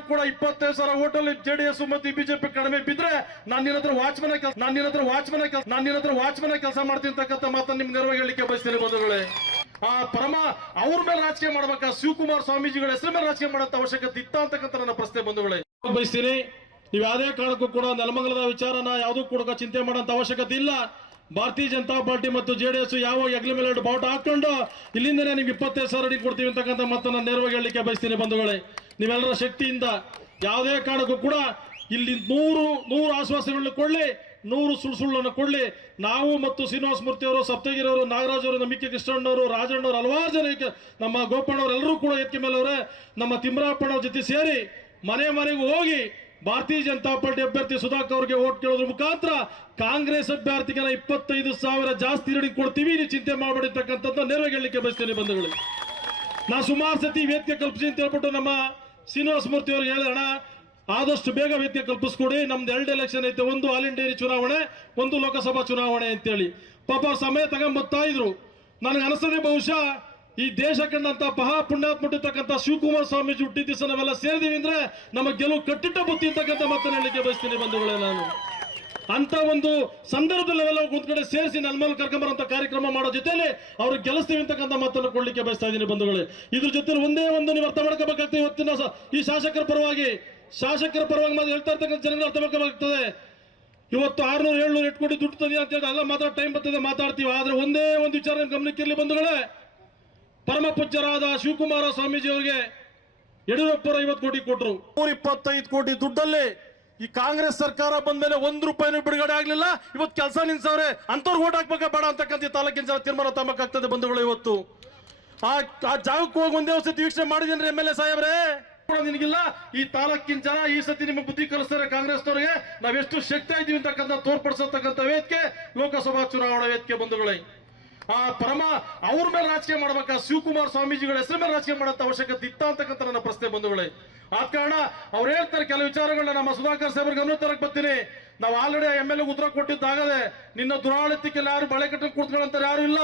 ಕೂಡ ಇಪ್ಪತ್ತೈದು ಸಾವಿರ ಓಟಲ್ಲಿ ಜೆಡಿಎಸ್ ಮತ್ತು ಬಿಜೆಪಿ ಕಡಿಮೆ ಬಿದ್ರೆ ನಾನು ನಿನ್ನ ಹತ್ರ ವಾಚ್ಮನ್ ಕೆಲಸ ನಾನು ನಿನ್ನ ಹತ್ರ ವಾಚ್ಮನ್ ಕೆಲಸ ನಾನು ನಿನ್ನ ಹತ್ರ ಕೆಲಸ ಮಾಡ್ತೀನಿ ಅಂತಕ್ಕಂಥ ಮಾತನ್ನು ನಿಮ್ಗೆ ನೆರವಾಗಿ ಹೇಳಲಿಕ್ಕೆ ಬಯಸ್ತೀನಿ ಬಂಧುಗಳೇ. ಆ, ಪರಮ, ಅವ್ರ ಮೇಲೆ ರಾಜಕೀಯ ಮಾಡ್ಬೇಕಾ. ಶಿವಕುಮಾರ್ ಸ್ವಾಮೀಜಿಗಳ ಹೆಸರ ಮೇಲೆ ರಾಜಕೀಯ ಮಾಡಂತ ಅವಶ್ಯಕತೆ ಇತ್ತ ಅಂತಕ್ಕಂತ ನನ್ನ ಪ್ರಶ್ನೆ ಬಂಧುಗಳೇ. ಬಯಸ್ತೀನಿ. ನೀವು ಯಾವುದೇ ಕಾರಣಕ್ಕೂ ಕೂಡ ನೆಲಮಂಗಲದ ವಿಚಾರನ ಯಾವುದೂ ಕೂಡ ಚಿಂತೆ ಮಾಡೋಂತ ಅವಶ್ಯಕತೆ ಇಲ್ಲ. ಭಾರತೀಯ ಜನತಾ ಪಾರ್ಟಿ ಮತ್ತು ಜೆಡಿಎಸ್ ಯಾವ ಹೆಗ್ಲ ಮೇಲೆ ಬಾವುಟ ಹಾಕೊಂಡು ಇಲ್ಲಿಂದನೇ ನಿಮ್ಗೆ ಇಪ್ಪತ್ತೈದು ಸಾವಿರ ಕೊಡ್ತೀವಿ ಅಂತಕ್ಕಂಥ ನಾನು ನೇರವಾಗಿ ಹೇಳಲಿಕ್ಕೆ ಬಯಸ್ತೀನಿ ಬಂಧುಗಳೇ. ನೀವೆಲ್ಲರ ಶಕ್ತಿಯಿಂದ ಯಾವುದೇ ಕಾರಣಕ್ಕೂ ಕೂಡ ಇಲ್ಲಿ ನೂರು ನೂರು ಆಶ್ವಾಸನೆಗಳನ್ನು ಕೊಡಲಿ, ನೂರು ಸುಳ್ಳು ಸುಳ್ಳನ್ನು ಕೊಡಲಿ. ನಾವು ಮತ್ತು ಶ್ರೀನಿವಾಸ ಮೂರ್ತಿ ಅವರು ಸಪ್ತಗಿರಿ ಅವರು ನಾಗರಾಜ್ ಅವರು ನಂಬಿಕೆ ಕೃಷ್ಣಣ್ಣವರು, ರಾಜಣ್ಣವರು ಹಲವಾರು ಜನ ನಮ್ಮ ಗೋಪಣ್ಣವರು ಎಲ್ಲರೂ ಕೂಡ ಎತ್ತಿ ಮೇಲೆ ಅವರೇ ನಮ್ಮ ತಿಮ್ರಾಪಣ್ಣವ್ರ ಜೊತೆ ಸೇರಿ ಮನೆ ಮನೆಗೂ ಹೋಗಿ ಭಾರತೀಯ ಜನತಾ ಪಾರ್ಟಿ ಅಭ್ಯರ್ಥಿ ಸುಧಾಕರ್ ಅವರಿಗೆ ಓಟ್ ಕೇಳೋದ್ರ ಮುಖಾಂತರ ಕಾಂಗ್ರೆಸ್ ಅಭ್ಯರ್ಥಿಗೆ ಇಪ್ಪತ್ತೈದು ಸಾವಿರ ಜಾಸ್ತಿ ರೇಟಿಂಗ್ ಕೊಡ್ತೀವಿ ನೀವು ಚಿಂತೆ ಮಾಡಬೇಡಿರ್ತಕ್ಕಂಥದ್ದು ನೇರವಾಗಿ ಹೇಳಲಿಕ್ಕೆ ಬಯಸ್ತೇನೆ ಬಂಧುಗಳು. ನಾ ಸುಮಾರು ಸತಿ ವೇದಿಕೆ ಕಲ್ಪಿಸಿ ಅಂತ ಹೇಳ್ಬಿಟ್ಟು ನಮ್ಮ ಶ್ರೀನಿವಾಸ ಮೂರ್ತಿ ಅವ್ರಿಗೆ ಹೇಳೋಣ ಆದಷ್ಟು ಬೇಗ ವ್ಯಕ್ತಿ ಕಲ್ಪಿಸ್ಕೊಡಿ. ನಮ್ದು ಎರಡು ಎಲೆಕ್ಷನ್ ಐತೆ, ಒಂದು ಆಲ್ ಇಂಡಿಯಾ ಚುನಾವಣೆ, ಒಂದು ಲೋಕಸಭಾ ಚುನಾವಣೆ ಅಂತೇಳಿ. ಪಾಪ ಸಮಯ ತಗೊಂಬತ್ತಾ ಇದ್ರು. ನನಗೆ ಅನಿಸದೆ ಬಹುಶಃ ಈ ದೇಶ ಕಂಡಂತ ಮಹಾ ಪುಣ್ಯಾತ್ಮಟ್ಟಿರ್ತಕ್ಕಂಥ ಶಿವಕುಮಾರ ಸ್ವಾಮೀಜಿ ಹುಟ್ಟಿದ ದಿವಸ ನಾವೆಲ್ಲ ಸೇರಿದೀವಿ ಅಂದ್ರೆ ನಮ್ಮ ಗೆಲುವು ಕಟ್ಟಿಟ್ಟ ಬುತ್ತಿ ಅಂತಕ್ಕಂಥ ಮಾತನ್ನು ಹೇಳಲಿಕ್ಕೆ ಬಯಸ್ತೀನಿ ಬಂಧುಗಳೇ ನಾನು. ಅಂತ ಒಂದು ಸಂದರ್ಭದಲ್ಲಿ ನಾವೆಲ್ಲ ಒಂದ್ ಕಡೆ ಸೇರಿಸಿ ನನ್ನ ಮೇಲೆ ಕರ್ಕೊಂಬರಂತ ಕಾರ್ಯಕ್ರಮ ಮಾಡೋ ಜೊತೆಯಲ್ಲಿ ಅವ್ರಿಗೆ ಗೆಲ್ಲಿಸ್ತೀವಿ ಅಂತಕ್ಕಂಥ ಮಾತನ್ನು ಕೊಡ್ಲಿಕ್ಕೆ ಬಯಸ್ತಾ ಇದ್ದೀನಿ ಬಂಧುಗಳೇ. ಇದ್ರ ಜೊತೆ ಒಂದೇ ಒಂದು ನೀವು ಅರ್ಥ ಮಾಡ್ಕೋಬೇಕಾಗ್ತದೆ ಇವತ್ತಿನ ಈ ಶಾಸಕರ ಪರವಾಗಿ. ಶಾಸಕರ ಪರವಾಗಿ ಮಾತು ಹೇಳ್ತಾ ಇರ್ತಕ್ಕಂಥ ಜನಗಳು ಅರ್ಥ ಮಾಡ್ಕೋಬೇಕಾಗ್ತದೆ. ಇವತ್ತು ಆರ್ನೂರು, ಏಳ್ನೂರು ಇಟ್ಕೊಂಡು ದುಡ್ಡು ತಂದಿ ಅಂತ ಹೇಳಿ ಅಲ್ಲ, ಮಾತ್ರ ಟೈಮ್ ಬರ್ತದೆ ಮಾತಾಡ್ತೀವಿ. ಆದ್ರೆ ಒಂದೇ ಒಂದು ವಿಚಾರ ನಿಮ್ ಗಮನಕ್ಕಿರಲಿ ಬಂಧುಗಳೇ. ಪರಮ ಪೂಜ್ಯರಾದ ಶಿವಕುಮಾರ ಸ್ವಾಮೀಜಿ ಅವರಿಗೆ ಯಡಿಯೂರಪ್ಪರ ಐವತ್ತು ಕೋಟಿ ಕೊಟ್ಟರು ನೂರ ಇಪ್ಪತ್ತೈದು ಕೋಟಿ ದುಡ್ಡಲ್ಲಿ ಈ ಕಾಂಗ್ರೆಸ್ ಸರ್ಕಾರ ಬಂದ ಮೇಲೆ ಒಂದ್ ರೂಪಾಯಿನೂ ಬಿಡುಗಡೆ ಆಗ್ಲಿಲ್ಲ. ಇವತ್ತು ಕೆಲಸ ನಿಲ್ಸವ್ರೆ ಅಂತವ್ರು ಓಟ್ ಹಾಕ್ಬೇಕಾ ಬೇಡ ಅಂತಕ್ಕಂಥ ತಾಲೂಕಿನ ಜನ ತೀರ್ಮಾನ ತಮ್ಮಕ್ಕಾಗ್ತದೆ ಬಂಧುಗಳು ಇವತ್ತು. ಆ ಜಾಗಕ್ಕೆ ಹೋಗಿ ಒಂದೇ ವರ್ಷ ವೀಕ್ಷಣೆ ಮಾಡಿದೇನ್ರಿ ಎಂ ಎಲ್ ಎ ಸಾಹೇಬ್ರೆ. ನಿನಗಿಲ್ಲ. ಈ ತಾಲೂಕಿನ ಜನ ಈ ಸತಿ ನಿಮ್ಮ ಬುದ್ಧಿ ಕಲಿಸ್ತಾರೆ ಕಾಂಗ್ರೆಸ್ನವರಿಗೆ. ನಾವೆಷ್ಟು ಶಕ್ತಿ ಇದ್ದೀವಿ ಅಂತಕ್ಕಂಥ, ತೋರ್ಪಡಿಸತಕ್ಕಂಥ ವೇದಿಕೆ ಲೋಕಸಭಾ ಚುನಾವಣಾ ವೇದಿಕೆ ಬಂಧುಗಳೇ. ಆ ಪರಮ ಅವ್ರ ಮೇಲೆ ರಾಜಕೀಯ ಮಾಡ್ಬೇಕಾ. ಶಿವಕುಮಾರ್ ಸ್ವಾಮೀಜಿಗಳ ಹೆಸರು ಮೇಲೆ ರಾಜಕೀಯ ಮಾಡೋಂತ ಅವಶ್ಯಕತೆ ಇತ್ತ ಅಂತಕ್ಕಂಥ ನನ್ನ ಪ್ರಶ್ನೆ ಬಂಧುಗಳೇ. ಆದ ಕಾರಣ ಅವ್ರು ಹೇಳ್ತಾರೆ ಕೆಲವು ವಿಚಾರಗಳನ್ನ ನಮ್ಮ ಸುಧಾಕರ್ ಸಾಹೇಬ್ರ ಗಮನ ತರಕ್ ಬರ್ತೀನಿ. ನಾವು ಆಲ್ರೆಡಿ ಎಂ ಎಲ್ ಉತ್ತರ ಕೊಟ್ಟಿದ್ದಾಗದೆ ನಿನ್ನ ದುರಾಳಿತಕ್ಕೆಲ್ಲ ಯಾರು ಬಳೆ ಕಟ್ಟ ಯಾರು ಇಲ್ಲ.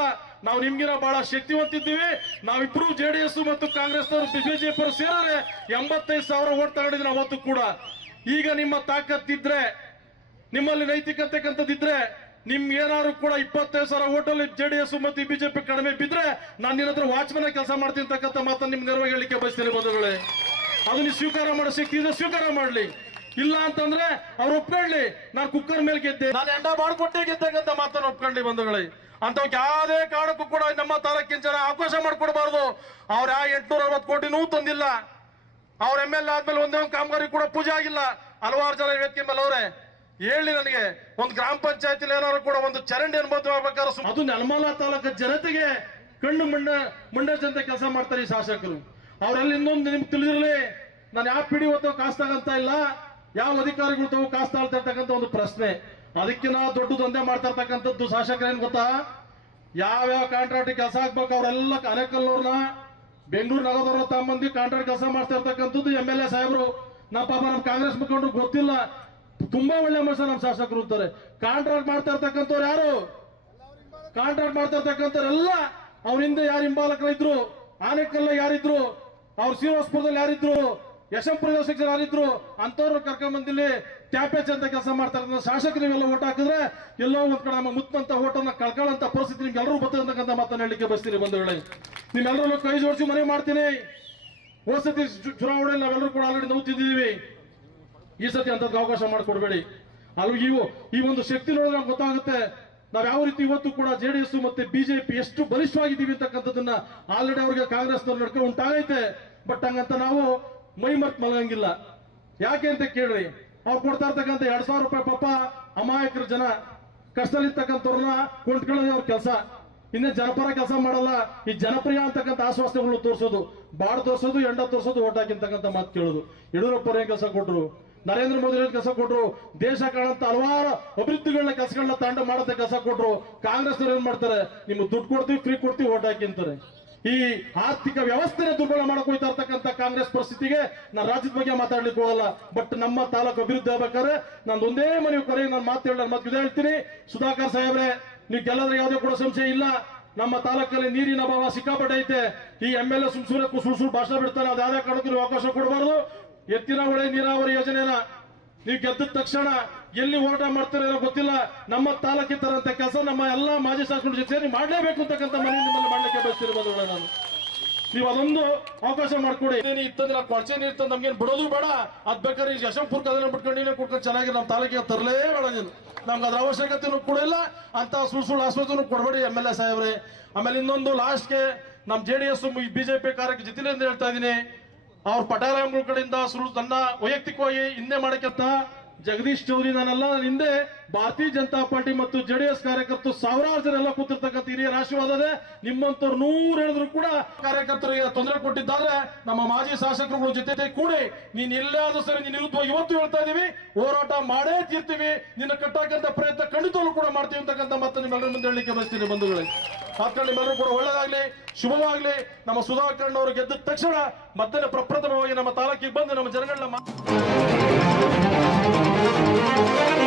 ನಾವು ನಿಮ್ಗಿನ ಬಹಳ ಶಕ್ತಿವಂತಿದ್ದೀವಿ. ನಾವಿಬ್ರು ಜೆ ಡಿ ಎಸ್ ಮತ್ತು ಕಾಂಗ್ರೆಸ್ನವರು ಬಿಜೆಪಿ ಸೇರಿದ್ರೆ ಎಂಬತ್ತೈದು ಸಾವಿರ ಓಟ್ ತಗೊಂಡಿದ್ದೀವಿ ಅವತ್ತು ಕೂಡ. ಈಗ ನಿಮ್ಮ ತಾಕತ್ತಿದ್ರೆ, ನಿಮ್ಮಲ್ಲಿ ನೈತಿಕತೆ ಕಂತದಿದ್ರೆ ನಿಮ್ ಏನಾದ್ರು ಕೂಡ ಇಪ್ಪತ್ತೈದು ಸಾವಿರ ಓಟಲ್ಲಿ ಜೆ ಡಿ ಎಸ್ ಮತ್ತು ಬಿಜೆಪಿ ಕಡಿಮೆ ಬಿದ್ರೆ ನಾನು ನಿನ್ನ ಹತ್ರ ವಾಚ್ಮನ್ ಕೆಲಸ ಮಾಡ್ತೀನಿ ಅಂತಕ್ಕಂಥ ಮಾತನ್ನ ನಿಮ್ಗೆ ನೆರವಾಗಿ ಹೇಳಲಿಕ್ಕೆ ಬಯಸ್ತೀನಿ ಬಂಧುಗಳೇ. ಅದನ್ನ ಸ್ವೀಕಾರ ಮಾಡಿ ಇದೆ ಸ್ವೀಕಾರ ಮಾಡಲಿ. ಇಲ್ಲ ಅಂತಂದ್ರೆ ಅವ್ರು ಒಪ್ಕೊಳ್ಳಿ, ನಾನು ಕುಕ್ಕರ್ ಮೇಲೆ ಗೆದ್ದೆ. ನಾನು ಎಂಡ ಮಾಡ್ಕೊಟ್ಟೆ ಗೆದ್ದಕ್ಕಂತ ಮಾತನ್ನು ಒಪ್ಕೊಳ್ಳಿ ಬಂಧುಗಳೇ. ಅಂತವ್ಕೆ ಯಾವುದೇ ಕಾರಣಕ್ಕೂ ಕೂಡ ನಮ್ಮ ತಾಲೂಕಿನ ಜನ ಅವಕಾಶ ಮಾಡ್ಕೊಡ್ಬಾರ್ದು. ಅವ್ರ ಯಾ ಎಂಟ್ನೂರ ಅರವತ್ತು ಕೋಟಿನೂ ತಂದಿಲ್ಲ. ಅವ್ರ ಎಂ ಎಲ್ ಆದ್ಮೇಲೆ ಒಂದೇ ಒಂದು ಕಾಮಗಾರಿ ಕೂಡ ಪೂಜೆ ಆಗಿಲ್ಲ. ಹಲವಾರು ಜನ ಹೇಳ್ತೀನಿ ಮೇಲೆ ಅವರೇ ಹೇಳಿ ನನಗೆ, ಒಂದು ಗ್ರಾಮ ಪಂಚಾಯತಿ ಏನಾದ್ರು ಕೂಡ ಒಂದು ಚರಂಡಿ ಸು- ಅದು ನೆಲಮಲ ತಾಲೂಕ ಜನತೆಗೆ ಕಣ್ಣು ಮಂಡ ಜನತೆ ಕೆಲಸ ಮಾಡ್ತಾರೆ ಈ ಶಾಸಕರು. ಅವರಲ್ಲಿ ಇನ್ನೊಂದು ನಿಮ್ಗೆ ತಿಳಿದಿರಲಿ, ನಾನು ಯಾವ ಪಿಡಿ ಹೊತ್ತು ಕಾಸು ತಗಂತ ಇಲ್ಲ, ಯಾವ ಅಧಿಕಾರಿಗಳು ತಗೋ ಕಾಸು ತಾಳ್ತಾ ಇರ್ತಕ್ಕಂಥ ಒಂದು ಪ್ರಶ್ನೆ. ಅದಕ್ಕೆ ನಾವು ದೊಡ್ಡ ದಂಧೆ ಮಾಡ್ತಾ ಇರ್ತಕ್ಕಂಥದ್ದು ಶಾಸಕರು ಏನ್ ಗೊತ್ತಾ? ಯಾವ್ಯಾವ ಕಾಂಟ್ರಾಕ್ಟ್ ಕೆಲಸ ಆಗ್ಬೇಕು ಅವರೆಲ್ಲ ಅನೇಕಲ್ನವ್ರನ್ನ ಬೆಂಗಳೂರು ನಗರದವ್ರ ತಮ್ಮಂದಿ ಕಾಂಟ್ರಾಕ್ಟ್ ಕೆಲಸ ಮಾಡ್ತಾ ಇರ್ತಕ್ಕಂಥದ್ದು ಎಂ ಎಲ್ ಎ ಸಾಹೇಬರು. ನಮ್ಮ ಪಾಪ ನಮ್ಮ ಕಾಂಗ್ರೆಸ್ ಮುಖಂಡರು ಗೊತ್ತಿಲ್ಲ. ತುಂಬಾ ಒಳ್ಳೆ ಮನುಷ್ಯ ನಮ್ಮ ಶಾಸಕರು ಅಂತಾರೆ ಕಾಂಟ್ರಾಕ್ಟ್ ಮಾಡ್ತಾ ಇರ್ತಕ್ಕಂಥವ್ರು ಯಾರು? ಕಾಂಟ್ರಾಕ್ಟ್ ಮಾಡ್ತಾ ಇರ್ತಕ್ಕಂಥವ್ರೆಲ್ಲ ಅವ್ರ ಹಿಂದೆ ಯಾರು ಹಿಂಬಾಲಕರಿದ್ರು? ಆನೆಕಲ್ಲ ಯಾರಿದ್ರು? ಅವ್ರ ಶ್ರೀನಿವಾಸಪುರದಲ್ಲಿ ಯಾರಿದ್ರು? ಯಶಂಪುರ ಶಿಕ್ಷಣ ಯಾರಿದ್ರು? ಅಂತವ್ರು ಕರ್ಕೊಂಡ್ ಬಂದಿಲ್ಲಿ ಟ್ಯಾಪೇಜ್ ಅಂತ ಕೆಲಸ ಮಾಡ್ತಾರೆ ಶಾಸಕ ಶಾಸಕರು ನೀವೆಲ್ಲ ಓಟ್ ಹಾಕಿದ್ರೆ ಎಲ್ಲೋ ಒಂದ್ ಕಡೆ ನಮ್ಮ ಮುತ್ತಂತ ಓಟನ್ನ ಕಳ್ಕೊಳ್ಳಂತ ಪರಿಸ್ಥಿತಿ ನಿಮ್ಗೆ ಎಲ್ಲರೂ ಬರ್ತಕ್ಕಂಥ ಮಾತನ್ನ ಹೇಳಲಿಕ್ಕೆ ಬಸ್ತೀರಿ ಬಂಧುಗಳೇ. ನಿಮ್ಮೆಲ್ಲರೂ ಕೈ ಜೋಡಿಸಿ ಮನವಿ ಮಾಡ್ತೀನಿ. ವಸತಿ ಸತಿ ಚು- ಚುನಾವಣೆಯಲ್ಲಿ ನಾವೆಲ್ಲರೂ ಕೂಡ ಆಲ್ರೆಡಿ ನೋವು ತಿಂದಿದ್ದೀವಿ ಈ ಸತಿ ಅಂತದ್ದು ಅವಕಾಶ ಮಾಡಿಕೊಡ್ಬೇಡಿ ಇವು ಈ ಒಂದು ಶಕ್ತಿ ನೋಡಿದ್ರೆ ನಮ್ಗೆ ಗೊತ್ತಾಗುತ್ತೆ. ನಾವ್ ಯಾವ ರೀತಿ ಇವತ್ತು ಕೂಡ ಜೆಡಿಎಸ್ ಮತ್ತೆ ಬಿಜೆಪಿ ಎಷ್ಟು ಬಲಿಷ್ಠವಾಗಿದ್ದೀವಿ ಅಂತಕ್ಕಂಥದ್ದನ್ನ ಆಲ್ರೆಡಿ ಅವ್ರಿಗೆ ಕಾಂಗ್ರೆಸ್ನವ್ರು ನಡ್ಕೊಂಡು ಉಂಟಾಗೈತೆ. ಬಟ್ ಹಂಗಂತ ನಾವು ಮೈ ಮರ್ತ್ ಮಲಗಂಗಿಲ್ಲ. ಯಾಕೆ ಅಂತ ಕೇಳ್ರಿ ಅವ್ರು ಕೊಡ್ತಾ ಇರ್ತಕ್ಕಂಥ ಎರಡ್ ಸಾವಿರ ರೂಪಾಯಿ ಪಾಪ ಅಮಾಯಕರ ಜನ ಕಷ್ಟದಲ್ಲಿರ್ತಕ್ಕಂಥವ್ರನ್ನ ಕೊಂಡ್ಕೊಳ್ಳೋದೇ ಅವ್ರ ಕೆಲಸ. ಇನ್ನೇ ಜನಪರ ಕೆಲಸ ಮಾಡಲ್ಲ. ಈ ಜನಪ್ರಿಯ ಅಂತಕ್ಕಂಥ ಆಶ್ವಾಸನೆಗಳು ತೋರಿಸೋದು. ಬಾಡ್ ತೋರಿಸೋದು ಎಂಡ ತೋರಿಸೋದು, ಓಟ್ ಹಾಕಿರ್ತಕ್ಕಂಥ ಮಾತು ಕೇಳೋದು. ಯಡಿಯೂರಪ್ಪ ಕೆಲಸ ಕೊಟ್ರು? ನರೇಂದ್ರ ಮೋದಿ ಕೆಲಸ ಕೊಟ್ರು. ದೇಶ ಕಾಣಂತ ಹಲವಾರು ಅಭಿವೃದ್ಧಿಗಳನ್ನ ಕೆಲಸಗಳನ್ನ ತಾಂಡ ಮಾಡಂತ ಕೆಲಸ ಕೊಟ್ಟರು ಕಾಂಗ್ರೆಸ್ ಏನ್ ಮಾಡ್ತಾರೆ? ನಿಮ್ಗೆ ದುಡ್ಡು ಕೊಡ್ತೀವಿ ಫ್ರೀ ಕೊಡ್ತೀವಿ ಓಟ್ ಹಾಕಿ ಅಂತಾರೆ. ಈ ಆರ್ಥಿಕ ವ್ಯವಸ್ಥೆನ ದುರ್ಬಲ ಮಾಡಕ್ ಹೋಯ್ತಾ ಇರ್ತಕ್ಕಂಥ ಕಾಂಗ್ರೆಸ್ ಪರಿಸ್ಥಿತಿಗೆ ನಾನು ರಾಜ್ಯದ ಬಗ್ಗೆ ಮಾತಾಡ್ಲಿಕ್ಕೆ ಹೋಗಲ್ಲ. ಬಟ್ ನಮ್ಮ ತಾಲೂಕು ಅಭಿವೃದ್ಧಿ ಆಗ್ಬೇಕಾದ್ರೆ ನಾನು ಒಂದೇ ಮನೆ ಕರೆ ನಾನು ಮಾತು ಹೇಳ ಮತ್ತೆ ಇದೇ ಹೇಳ್ತೀನಿ. ಸುಧಾಕರ್ ಸಾಹೇಬ್ರೆ, ನೀವು ಗೆಲ್ಲದ್ರೆ ಯಾವುದೇ ಕೂಡ ಸಂಶಯ ಇಲ್ಲ. ನಮ್ಮ ತಾಲೂಕಲ್ಲಿ ನೀರಿನ ಅಭಾವ ಸಿಕ್ಕಾಪಟ್ಟೆ ಐತೆ. ಈ ಎಂ ಎಲ್ ಎ ಸುಳ್ಸೂರಕ್ಕೂ ಸುಳ್ಳು ಭಾಷಣ ಬಿಡ್ತಾನೆ ಅದು ಯಾವುದೇ ಕಾರಣಕ್ಕೂ ಅವಕಾಶ ಕೊಡಬಾರ್ದು. ಎತ್ತಿನ ಹೊಳೆ ನೀರಾವರಿ ಯೋಜನೆನ ನೀವು ಗೆದ್ದ ತಕ್ಷಣ ಎಲ್ಲಿ ಹೋರಾಟ ಮಾಡ್ತಾರೋ ಗೊತ್ತಿಲ್ಲ. ನಮ್ಮ ತಾಲೂಕಿ ತರಂತ ಕೆಲಸ, ನಮ್ಮ ಎಲ್ಲಾ ಮಾಜಿ ಶಾಸಕರ ಜೊತೆ ಸೇರಿ ಮಾಡಲೇಬೇಕು ಅಂತಕ್ಕಂಥ ಮನೆ ನಿಮ್ಮಲ್ಲಿ ಮಾಡ್ಲಿಕ್ಕೆ ಬಯಸ್ತಿರ್ಬೋದು ನಾನು. ನೀವು ಅದೊಂದು ಅವಕಾಶ ಮಾಡ್ಕೊಡಿ. ಇತ್ತಂದ್ರೆ ಕೊಳಚೆ ನೀರು ತಂದು ನಮ್ಗೇನು ಬಿಡೋದು ಬೇಡ. ಅದ್ ಬೇಕಾದ್ರೆ ಯಶವಂತಪುರ ಅದನ್ನ ಬಿಟ್ಕೊಂಡು ನೀನೇ ಕುಡ್ಕೊಂಡು ಚೆನ್ನಾಗಿ ನಮ್ಮ ತಾಲೂಕಿಗೆ ತರಲೇ ಬೇಡ ನೀನು. ನಮ್ಗೆ ಅದ್ರ ಅವಶ್ಯಕತೆನೂ ಕೂಡ ಅಂತ ಸುಳ್ಳು ಸುಳ್ಳು ಆಸ್ಪತ್ರೆ ಕೊಡಬೇಡಿ ಎಂ ಎಲ್ ಎ ಸಾಹೇಬ್ರೆ. ಆಮೇಲೆ ಇನ್ನೊಂದು ಲಾಸ್ಟ್ಗೆ ನಮ್ಮ ಜೆ ಡಿ ಎಸ್ ಬಿಜೆಪಿ ಕಾರ್ಯಕ್ಕೆ ಅಂತ ಹೇಳ್ತಾ ಇದ್ದೀನಿ. ಅವ್ರ ಪಟಾರಾಮ್ಗಳ ಕಡೆಯಿಂದ ಸುಳ್ಳು ತನ್ನ ವೈಯಕ್ತಿಕವಾಗಿ ಹಿಂದೆ ಮಾಡಕ್ಕಿಂತ ಜಗದೀಶ್ ಚೌಧರಿ ನಾನೆಲ್ಲ ಹಿಂದೆ ಭಾರತೀಯ ಜನತಾ ಪಾರ್ಟಿ ಮತ್ತು ಜೆಡಿಎಸ್ ಕಾರ್ಯಕರ್ತರು ಸಾವಿರಾರು ಜನ ಎಲ್ಲ ಕೂತಿರ್ತಕ್ಕಂಥ ಹಿರಿಯ ರಾಷ್ಟ್ರವಾದದೆ ನಿಮ್ಮಂತವ್ರು ನೂರು ಹೇಳಿದ್ರು ಕೂಡ ಕಾರ್ಯಕರ್ತರಿಗೆ ತೊಂದರೆ ಕೊಟ್ಟಿದ್ದಾರೆ ನಮ್ಮ ಮಾಜಿ ಶಾಸಕರುಗಳ ಜೊತೆ ಕೂಡಿ ನೀನ್ ಎಲ್ಲಾದ್ರೂ ಸರಿ ನೀನ್ ವಿರುದ್ಧ ಇವತ್ತು ಹೇಳ್ತಾ ಇದೀವಿ, ಹೋರಾಟ ಮಾಡೇ ತೀರ್ತೀವಿ, ನಿನ್ನ ಕಟ್ಟಕ್ಕಂತ ಪ್ರಯತ್ನ ಖಂಡಿತವೂ ಕೂಡ ಮಾಡ್ತೀವಿ ಅಂತಕ್ಕಂಥ ಮತ್ತೆ ನಿಮ್ಮೆಲ್ಲರ ಮುಂದೆ ಹೇಳಲಿಕ್ಕೆ ಬಯಸ್ತೀನಿ ಬಂಧುಗಳೇ. ಆದ್ಕೊಂಡು ನಿಮ್ಮೆಲ್ಲರೂ ಕೂಡ ಒಳ್ಳೇದಾಗ್ಲಿ, ಶುಭವಾಗ್ಲಿ. ನಮ್ಮ ಸುಧಾಕರ್ ಅವರು ಗೆದ್ದ ತಕ್ಷಣ ಮತ್ತೆ ಪ್ರಪ್ರಥಮವಾಗಿ ನಮ್ಮ ತಾಲೂಕಿಗೆ ಬಂದು ನಮ್ಮ ಜನಗಳನ್ನ Thank you.